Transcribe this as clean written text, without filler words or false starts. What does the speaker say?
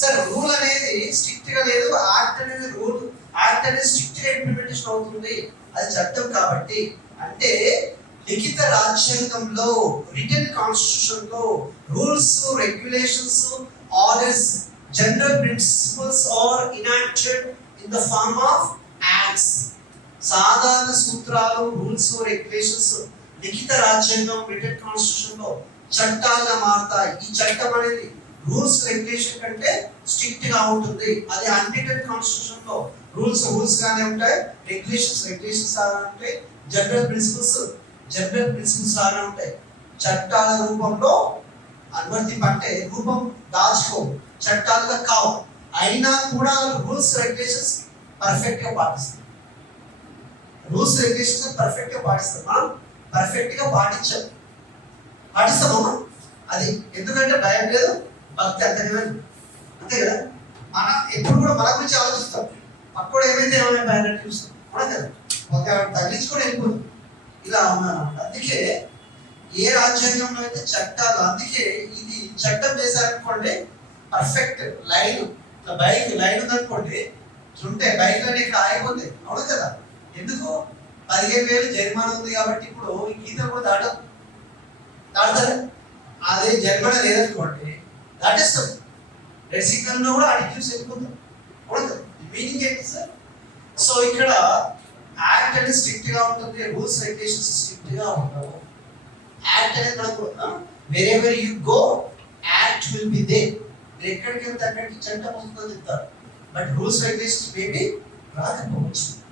Sir rule అనేది strict గా లేదు, యాక్ట్ అనేది రూల్, యాక్ట్ అనేది స్ట్రిక్ట్ గా ఇంప్లిమెంటేషన్ అవుతుంది, అది చట్టం కాబట్టి. అంటే లిఖిత రాజ్యాంగంలో, రిటన్ కాన్స్టిట్యూషన్ లో rules, regulations, orders, general principles are enacted in the form of acts. సాధారణ సూత్రాలు, రూల్స్, రెగ్యులేషన్స్ లిఖిత రాజ్యాంగం, రిటన్ కాన్స్టిట్యూషన్ లో చట్టాలుగా మారుతాయి. ఈ చట్టం అనేది రూల్స్, రెగ్యులేషన్ కంటే స్ట్రిక్ట్ గా ఉంటుంది. అది అన్రిటన్ కాన్స్టిట్యూషన్ లో రూల్స్ గానే ఉంటాయి, రెగ్యులేషన్స్ లాగా ఉంటాయి, జనరల్ ప్రిన్సిపల్స్ లాగా ఉంటాయి. చట్టాల రూపంలో అనువర్తింపంటే రూపం దాచుకో, చట్టాలుగా కావు, అయినా కూడా రూల్స్, రెగ్యులేషన్స్ పర్ఫెక్ట్ గా పాటిస్తాం. పర్ఫెక్ట్ గా పాటిస్తాం. మనం పర్ఫెక్ట్ గా పాటిస్తాము. అది ఎందుకంటే భయం లేదు, భక్తి అంతే కదా. మనం ఎప్పుడు కూడా మన గురించి ఆలోచిస్తాం, అప్పుడు ఏమైతే భయం చూస్తాం, అవునా కదా. ఒక తగ్గించుకొని వెళ్ళిపోతుంది, ఇలా ఉన్నాను. అందుకే ఏ రాజ్యాంగంలో అయితే చట్టాలు, అందుకే ఇది చట్టం చేశారనుకోండి పర్ఫెక్ట్ లైన్, బైక్ లైన్ ఉందనుకోండి, ఉంటే బైక్ లైన్ ఇక్కడ ఆగిపోతుంది, అవును కదా. ఎందుకు? 15,000 జరిమానా ఉంది కాబట్టి ఇప్పుడు ఈ గీత కూడా దాడతారు. అదే జరిమానా లేదనుకోండి దాటేస్తాం, రెడ్ సిగ్నల్ లో కూడా అడిక్యూస్ వెళ్ళిపోతాం, అవును. మీనింగ్ ఏంటి సార్? సో ఇక్కడ యాక్ట్ అనేది స్ట్రిక్ట్ గా ఉంటుంది, రూల్స్, రెగ్యులేషన్స్ స్ట్రిక్ట్ గా ఉండవు. యాక్ట్ అనేది మనకు wherever you go act will be there. మీరు ఎక్కడికి వెళ్తే అక్కడికి చట్టం వస్తుందని చెప్తారు, బట్ రూల్స్, రెగ్యులేషన్స్ మేబీ రాకపోవచ్చు.